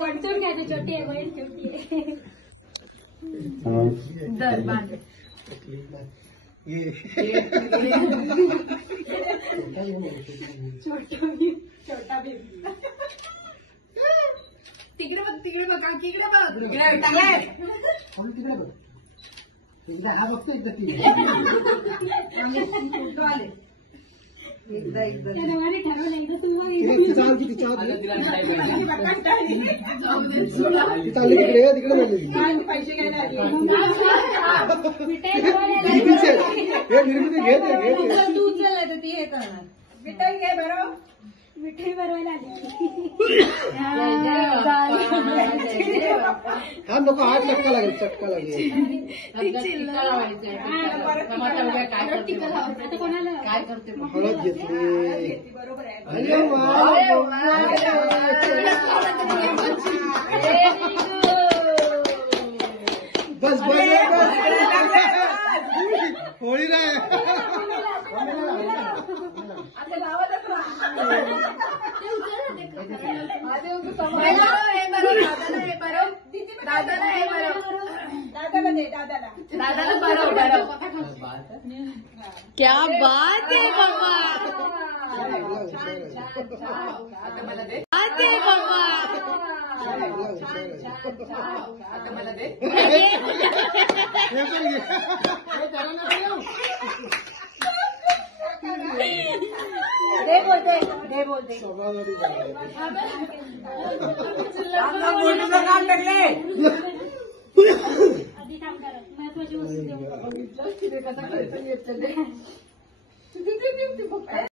पडचून घ्यायची छोटी आहे बहीण छोटी आहे दर बांध छोटा भीम तिकडे बघ तिकडे बघ तिकडे बघ तिकडे बघ हा बघतो एकदा एकदा ठरवलं एकदा पैसे घ्यायला तू उचलला तर ती हे करणार मिठाई घे बरं मिठाई भरवायला हा नको हात चटका लागेल आता कोणाला काय करते हळद घेतली बरोबर आहे बस बस होळी नाही दादाला बरोबर क्या बात है बाबा बात है बाबा दे बोलते आधी काम करा महत्वाची वस्तू देऊ